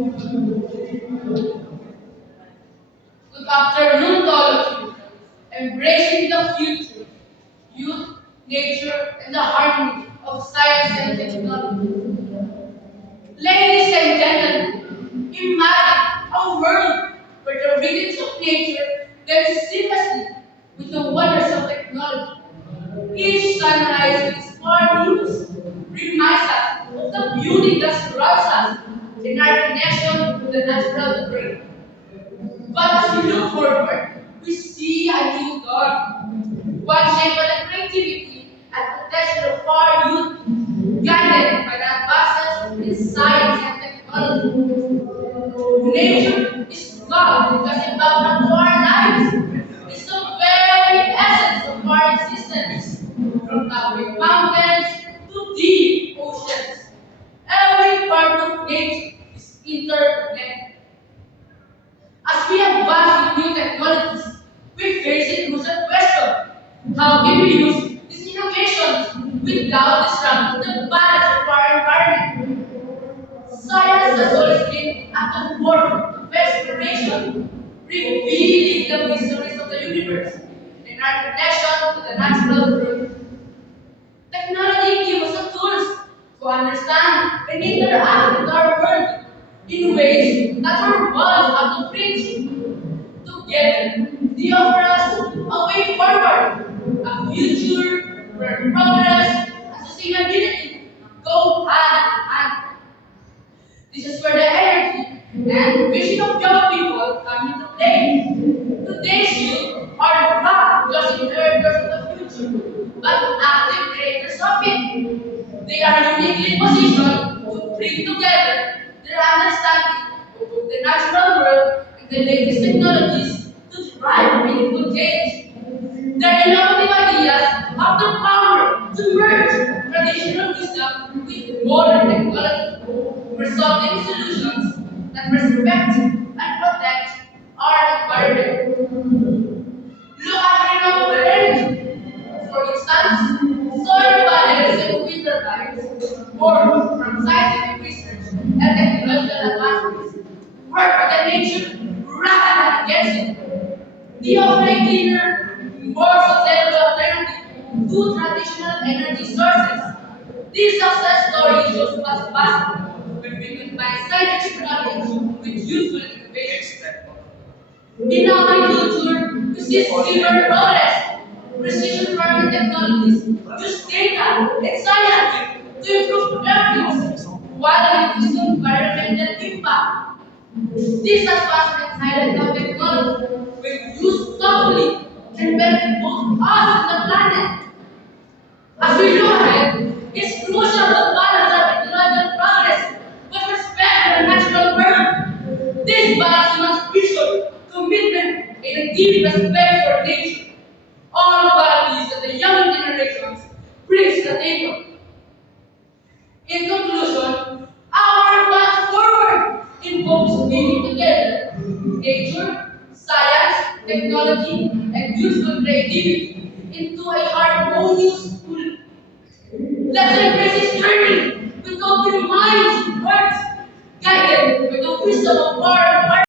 Good afternoon to all of you. Embracing the future, youth, nature, and the harmony of science and technology. Ladies and gentlemen, imagine a world where the rhythms of nature blend seamlessly with the wonders of technology. Each sunrise with its far news reminds us of the beauty that surrounds us in our connection with the natural world. But as we look forward, we see a new dawn, one shaped by the creativity and potential of our youth, guided by the advances in science and technology. Nature is God because it bound to our lives. It's the very essence of our existence, from towering mountains to deep oceans. Every part of nature is interconnected. As we advance with new technologies, we face a crucial question. How can we use these innovations without disrupting the balance of our environment? Science has always been at the forefront of exploration, revealing the mysteries of the universe and our connection to the natural world. Technology gives us the tools to understand and interact with our world in ways that our worlds have to reach. Together, they offer us a way forward, a future where progress and sustainability go hand in hand. This is where the energy and vision of young people come into play. Today's youth are not just inheritors of the future, but active creators of it. They are uniquely positioned to bring together their understanding of both the natural world and the latest technologies to drive meaningful change. Their innovative ideas have the power to merge traditional wisdom with modern technology, resulting solutions that respect and protect our environment. Look at renewable energy. For instance, solar panels and wind turbines, born from scientific research and technological advancements, work with the nature rather than against it. They offer a cleaner, more sustainable alternative to traditional energy sources. This success story shows what's possible when we combine scientific knowledge with useful innovation. In agriculture, we see similar progress. Precision farming technologies use data and science to improve productiveness while reducing environmental impact. These advancements highlight how technology, when used thoughtfully, can benefit both us and the planet. As we look ahead, it's crucial to balance our technological progress with respect for the natural world. This balance demands vision, commitment, and a deep respect for nature. All values that the young generations brings to the table. In conclusion, our path forward involves bringing together nature, science, technology, and useful creativity into a harmonious whole. Let's embrace this journey with open minds and hearts, guided by the wisdom of our